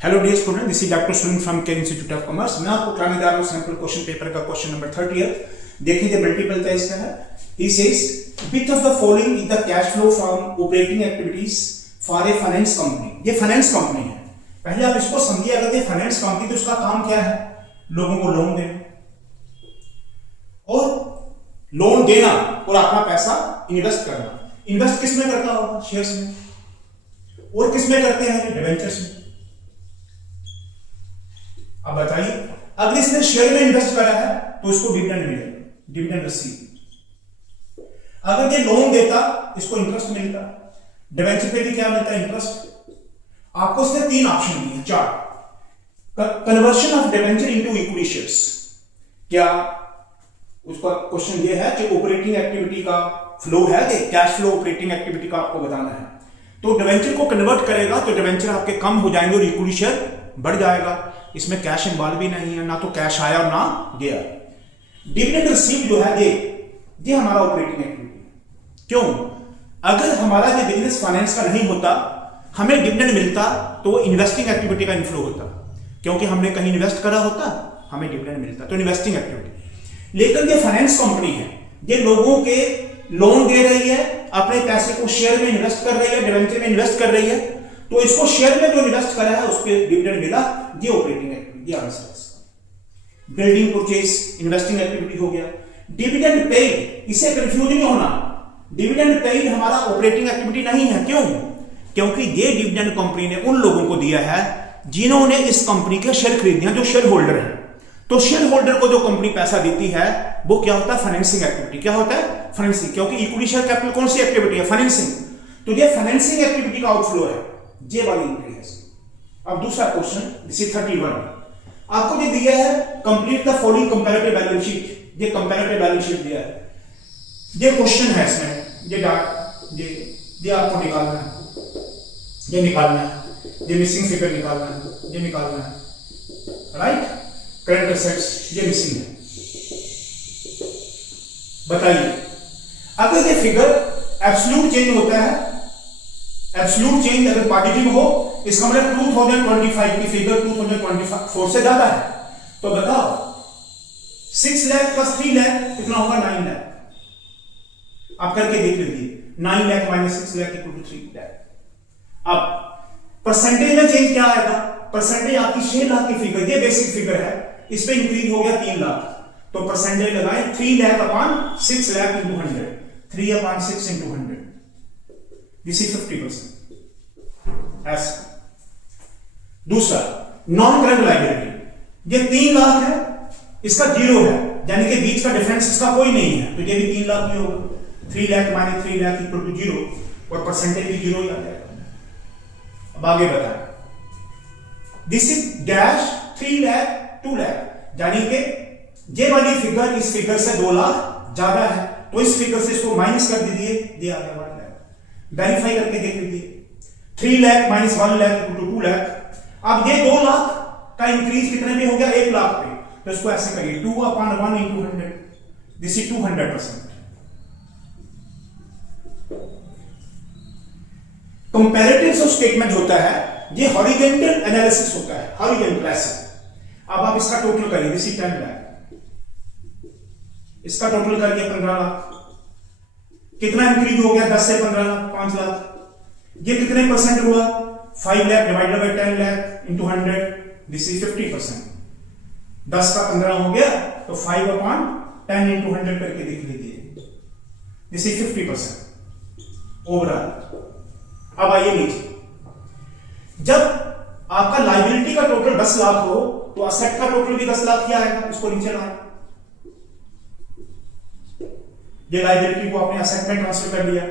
Hello dear student, this is doctor Sunil from Care institute of commerce. मैं आपको कराने जा रहा हूं सैंपल क्वेश्चन पेपर का क्वेश्चन नंबर 30। देखिए मल्टीपल चॉइस का है। He says which of the following is the cash flow from operating activities for a finance company. ये फाइनेंस कंपनी है। पहले आप इसको समझिए, अगर ये फाइनेंस कंपनी तो उसका काम क्या है? लोगों को लोन देना और अपना पैसा इन्वेस्ट करना। इन्वेस्ट किस में करता होगा? शेयर्स में। और किस में करते हैं? डिबेंचर्स में। अब बताइए, अगर इसने शेयर में इन्वेस्ट करा है तो इसको डिविडेंड मिलेगा, डिविडेंड रिसीव। अगर ये लोन देता इसको इंटरेस्ट मिलता। डिबेंचर पे भी क्या मिलता है? इंटरेस्ट। आपको इसने तीन ऑप्शन दिए, चार। Conversion of debenture into equity shares. क्या उसका क्वेश्चन ये है कि ऑपरेटिंग एक्टिविटी का फ्लो है, कि कैश फ्लो ऑपरेटिंग एक्टिविटी का आपको बताना है। तो डिबेंचर को कन्वर्ट करेगा तो डिबेंचर आपके कम हो जाएंगे और इक्विटी शेयर बढ़ जाएगा। इसमें कैश इन्वॉल्व भी नहीं है, ना तो कैश आया और ना गया। डिविडेंड रिसीव जो है ये हमारा ऑपरेटिंग एक्टिविटी। क्यों? अगर हमारा ये बिजनेस फाइनेंस का नहीं होता, हमें डिविडेंड मिलता तो इन्वेस्टिंग एक्टिविटी का इनफ्लो होता, क्योंकि हमने कहीं इन्वेस्ट करा होता, हमें डिविडेंड मिलता, तो इन्वेस्टिंग एक्टिविटी। लेकिन ये फाइनेंस कंपनी है, ये लोगों के लोन दे रही है, अपने पैसे को शेयर में इन्वेस्ट कर रही है, डिवेंचर में इन्वेस्ट कर रही है, तो इसको शेयर में जो इन्वेस्ट करा है उस पर डिविडेंड मिला। ये ऑपरेटिंग एक्टिविटी आंसर है। बिल्डिंग परचेज इन्वेस्टिंग एक्टिविटी हो गया। डिविडेंड पेड, इसे कंफ्यूज नहीं होना। डिविडेंड पेड हमारा ऑपरेटिंग एक्टिविटी नहीं है। क्यों? क्योंकि ये डिविडेंड कंपनी ने उन लोगों को दिया है जिन्होंने इस कंपनी के शेयर खरीदे हैं, जो शेयर होल्डर है। तो शेयर होल्डर को जो कंपनी पैसा देती है वो क्या होता है? Financing activity. क्या होता है? फाइनेंसिंग। क्योंकि इक्विटी शेयर कैपिटल कौन सी एक्टिविटी है? फाइनेंसिंग। तो ये फाइनेंसिंग एक्टिविटी का आउटफ्लो है, ये वाली एंट्री है। अब दूसरा क्वेश्चन, दिस इज 31। आपको ये दिया है complete the following comparative balance sheet. ये कंपैरेटिव बैलेंस शीट दिया है, ये क्वेश्चन है इसमें। ये आपको निकालना है, ये निकालना है, ये मिसिंग फिगर निकालना है, ये निकालना है, राइट? करंट एसेट्स ये मिसिंग है। बताइए, अगर ये फिगर एब्सोल्यूट चेंज होता है, एब्सोल्यूट चेंज अगर पॉजिटिव हो, इसका मतलब 2025 की फिगर 2024 से ज्यादा है, तो बताओ 6 लाख प्लस 3 लाख कितना होगा? 9 लाख। आप करके देख लीजिए, 9 lakh minus 6 lakh equal to 3 lakh. अब परसेंटेज में चेंज क्या आएगा? परसेंटेज आपकी 6 लाख की फिगर, ये बेसिक फिगर है, इस पे इंक्रीज हो गया 3 लाख, तो परसेंटेज लगाएं 3 lakh upon 6 lakh into 100, 3 upon 6 into 100, this is 50%। ऐसा। दूसरा, नॉन करंट लायबिलिटी, ये 3 लाख है, इसका 0 है, यानी कि बीच का डिफरेंस इसका कोई नहीं है, तो ये भी 3 लाख ही होगा। 3 lakh minus 3 lakh equal to 0, और परसेंटेज भी 0 ही आ जाएगा। अब आगे बताएं, this is dash 3 lakh 2 lakh, यानी कि ये वाली फिगर इस फिगर से 2 लाख ज्यादा है, तो इस फिगर से इसको माइनस कर दीजिए, ये आ गया 1 लाख। वेरीफाई करके देख लीजिए, 3 lakh minus 1 lakh equal to 2 lakh. अब ये 2 लाख का इंक्रीज कितने पे हो गया? 1 लाख पे, तो इसको ऐसे करिए 2 upon 1 into 100, this is 200%। Comparative statement होता है, ये हॉरिजॉन्टल एनालिसिस होता है, हॉरिजॉन्टल ऐसे। अब आप इसका टोटल करिए, दिस इज 10 लाख, इसका टोटल करिए 15 लाख। कितना इंक्रीज हो गया? 10 से 15 लाख, 5 लाख। ये कितने परसेंट हुआ? 5 lakh divided by 10 lakh into 100, this is 50%। 10 का 15 हो गया, तो 5 अपॉन 10 इंटू 100 करके देख लीजिए, दिस इज 50% ओवरऑल। अब आइए नीचे, जब आपका लायबिलिटी का टोटल 10 लाख हो तो असेट का टोटल भी 10 लाख ही आएगा। इसको नीचे लाएं, ये लायबिलिटी को आपने असेट में ट्रांसफर कर दिया,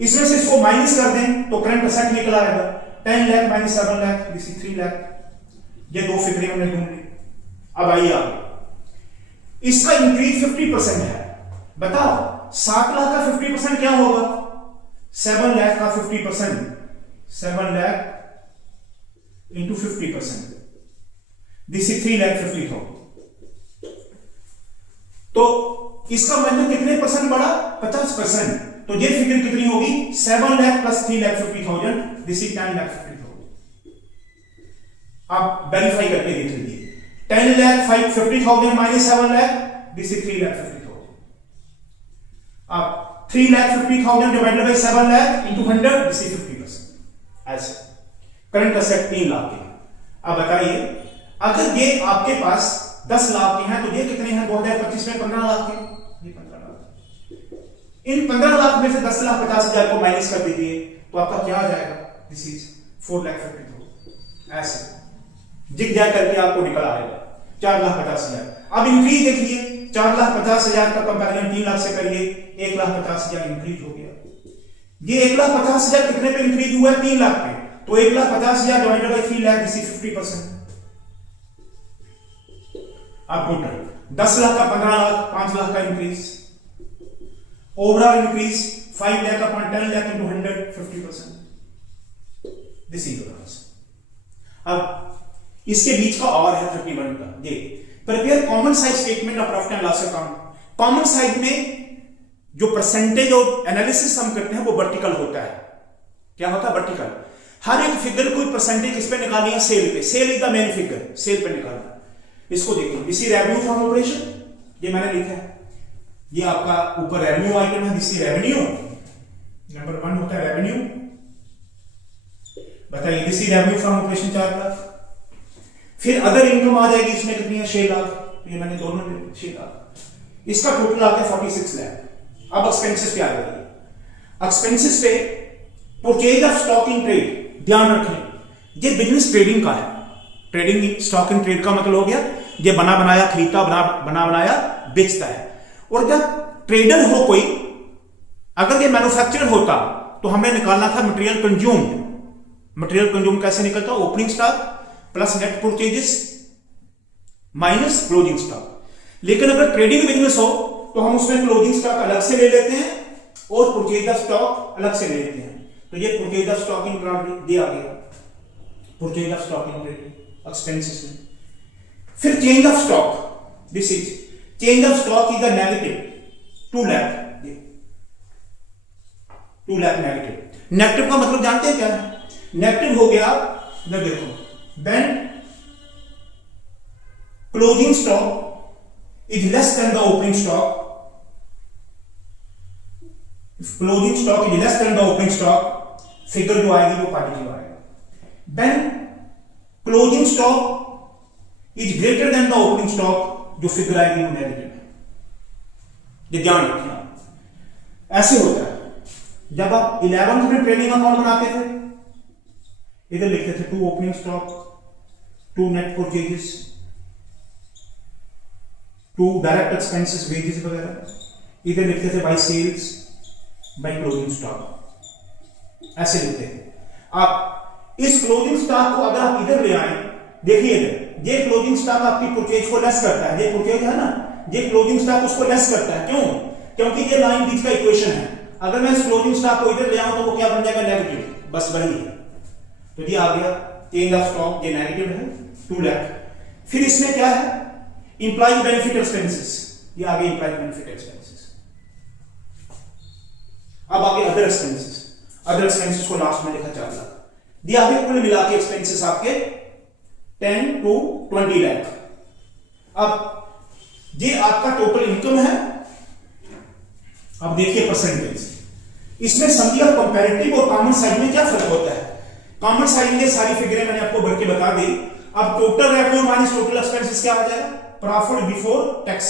इसमें से इसको माइनस कर दें तो करंट असेट निकल आएगा 10 lakh minus 7 lakh, this is 3 lakh. ये दो फिगरें हमने ढूंढ ली। अब आइए आगे, इसका इंक्रीज 50% है। बताओ 7 लाख का 50% क्या होगा? 7 लाख का 50%, 7 लाख इंटू 50%, दिस इज 3,50,000। तो इसका वैल्यू कितने परसेंट बढ़ा? 50%। तो ये फिगर कितनी होगी? 7 लाख प्लस 3,50,000, दिस इज 10,50,000। आप वेरीफाई करके देख लीजिए। 10,50,000 माइनस 7 लाख, दिस इज 3,50,000। अब 3,50,000 divided by 7 lakh into 100, this is 50%। ऐसे करंट असेट 3 लाख के। अब बताइए अगर ये आपके पास 10 लाख के हैं तो ये कितने हैं 2025 में? 15 लाख के। ये 15 लाख। इन 15 लाख में से 10,50,000 को माइनस कर दीजिए तो आपका क्या आ जाएगा? This is 4,50,000। ऐसे जिग जा करके आपको निकल आएगा 4,50,000। अब इंक्रीज देखिए, 4,50,000 का कंपैरिजन 3 लाख से करिए, 1,50,000 इंक्रीज हो गया। ये 1,50,000 कितने पे इंक्रीज हुआ है? 3 लाख पे। तो 1,50,000 divided by 3 lakh, this is 50%। अब टोटल 10 लाख का 15 लाख, 5 लाख का increase, overall increase 5 lakh upon 10 lakh into 100, 50%। This is your answer. अब इसके बीच का और है 31 का। ये prepare common size statement of profit and loss account. Common size में जो परसेंटेज और एनालिसिस हम करते हैं वो वर्टिकल होता है। क्या होता है? वर्टिकल। हर एक फिगर कोई परसेंटेज किस पे निकालनी है? सेल पे। Sale is the main figure, sale पे निकालना। इसको देखिए, this is revenue from operation, ये मैंने लिखा है। ये आपका ऊपर रेवेन्यू आइटम है, दिस इज रेवेन्यू। नंबर 1 होता है रेवेन्यू। बताइए, this is revenue from operation 4 lakh. फिर अदर इनकम आ जाएगी, इसमें कितनी है? 6 लाख। ये मैंने दोनों में 6 लाख। इसका टोटल आता है 46 लाख। अब एक्सपेंसेस पे आ जाइए। एक्सपेंसेस पे purchase of stock in trade, ध्यान रखें ये बिजनेस ट्रेडिंग का है। ट्रेडिंग स्टॉक इन ट्रेड का मतलब हो गया ये बना बनाया खरीदता, बना बनाया बेचता है। और जब ट्रेडर हो कोई, अगर ये मैन्युफैक्चरर होता तो हमें निकालना था मटेरियल कंज्यूम्ड। मटेरियल कंज्यूम कैसे निकलता? Opening stock plus net purchases minus closing stock. लेकिन अगर ट्रेडिंग बिजनेस हो तो हम उसमें क्लोजिंग स्टॉक अलग से ले लेते हैं और परचेज ऑफ स्टॉक अलग से ले लेते हैं। तो ये purchase of stock in trade ये आ गया, purchase of stock in trade expenses में। फिर change of stock, this is change of stock is the negative 2 lakh. 2 lakh negative. Negative का मतलब जानते हैं क्या है? नेगेटिव हो गया, इधर देखो, when closing stock is less than the opening stock, if closing stock is less than the opening stock, figure जो आएगी वो पॉजिटिव आएगा। when closing stock is greater than the opening stock, जो फिगर आएगी वो नेगेटिव है। ये ध्यान रखना। ऐसे होता है जब आप 11th में ट्रेडिंग अकाउंट बनाते थे, इधर लिखते थे 2 opening stock, 2 net purchases, 2 direct expenses wages वगैरह। इधर लिखते थे by sales by closing stock, ऐसे लिखते थे। आप इस क्लोजिंग स्टॉक को अगर आप इधर ले आए, देखिए इधर ये क्लोजिंग स्टॉक आपकी परचेज को लेस करता है। ये परचेज है ना, ये क्लोजिंग स्टॉक उसको लेस करता है। क्यों? क्योंकि ये लाइन बीच का इक्वेशन है। अगर मैं इस क्लोजिंग स्टॉक को इधर ले आऊं तो वो क्या बन जाएगा? नेगेटिव। बस वही है। तो ये आ गया चेंज ऑफ स्टॉक, ये नेगेटिव है 2 लाख। फिर इसमें क्या है? इंप्लॉय बेनिफिट एक्सपेंसेस, ये आ गए इंप्लॉय बेनिफिट एक्सपेंसेस। अब आगे अदर एक्सपेंसेस। अदर एक्सपेंसेस को लास्ट में लिखा 4 लाख। ये आगे कुल मिला के एक्सपेंसेस आपके 10 to 20 लाख। अब ये आपका टोटल इनकम है। अब देखिए परसेंटेज, इसमें समझिए आप कंपैरेटिव और कॉमन साइड में क्या फर्क होता है। कॉमन साइड में सारी फिगरें मैंने आपको भर के बता दी। अब total revenue minus total expenses क्या आ जाएगा? Profit before tax.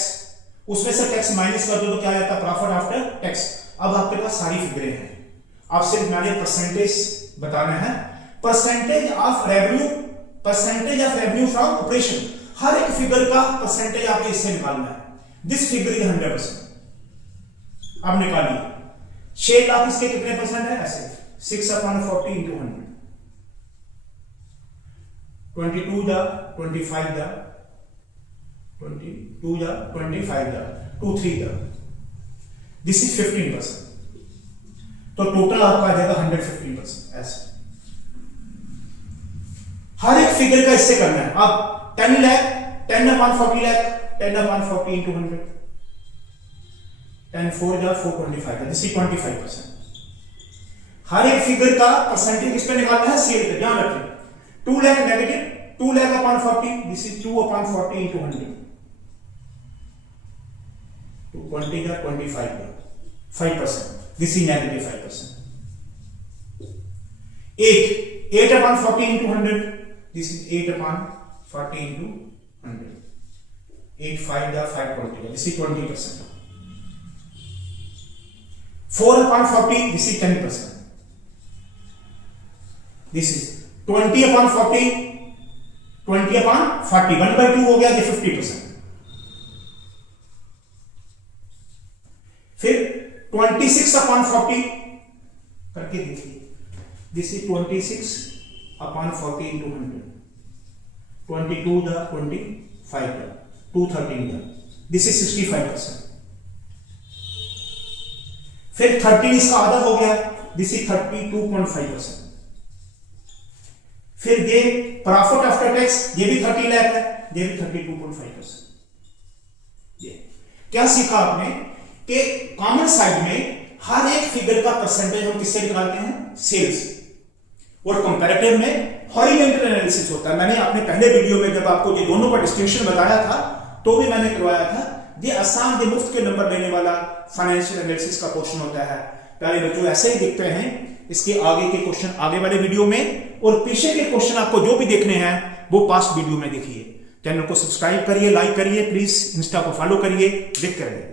उसमें से टैक्स माइनस कर दो तो क्या आ जाता है? Profit after tax. अब आपके पास सारी फिगरें हैं, आप सिर्फ मैंने परसेंटेज बताना है। Percentage of revenue, percentage of revenue from operation, हर एक फिगर का परसेंटेज आपको इससे निकालना है। This figure is 100%। अब निकालिए 6 लाख इसके कितने परसेंट है? ऐसे 6/40 into 100, 22 जा 25 जा 22 जा 25 जा 2 3 जा, दिस इज 15%। तो टोटल आपका आ जाएगा 115%। ऐसे हर एक फिगर का इससे करना है। अब 10 लाख 10/40 लाख 10/40 into 100, 10 4 जा 425, दिस इज 25%। हर एक फिगर का परसेंटेज किस पे निकालना है? सेल पे। ध्यान रखें 2 lakh negative, 2 lakh upon 40, this is 2 upon 40 into 100. 220 का 25 का 5%. This is negative 5%. 8 upon 40 into 100. This is 8 upon 40 into 100. 8 5 का 520. This is 20%. 4 upon 40. This is 10%. This is 20 upon 40. 20 upon 40. 1 by 2 हो गया, ये 50%. फिर 26 upon 40 करके देखिए. This is 26 upon 40 into 100. 22 the 25 the 213 the. This is 65%. फिर 13 इसका आधा हो गया. This is 32.5%. फिर ये प्रॉफिट आफ्टर टैक्स, ये भी 30 लाख है, ये भी 32.5%. ये क्या सीखा आपने कि कॉमन साइड में हर एक फिगर का परसेंटेज हम किससे निकालते हैं? सेल्स. और कंपैरेटिव में हॉरिजॉन्टल एनालिसिस होता है. मैंने अपने पहले वीडियो में जब आपको ये दोनों का डिस्टिंक्शन बताया था तो भी मैंने करवाया था. ये आसान ये मुफ्त के नंबर देने वाला फाइनेंशियल एनालिसिस का क्वेश्चन होता है. प्यारे बच्चों, ऐसे ही दिखते हैं. इसके आगे के क्वेश्चन आगे वाले वीडियो में, और पीछे के क्वेश्चन आपको जो भी देखने हैं वो पास्ट वीडियो में देखिए. चैनल को सब्सक्राइब करिए, लाइक करिए, प्लीज इंस्टा को फॉलो करिए, देखते रहिए.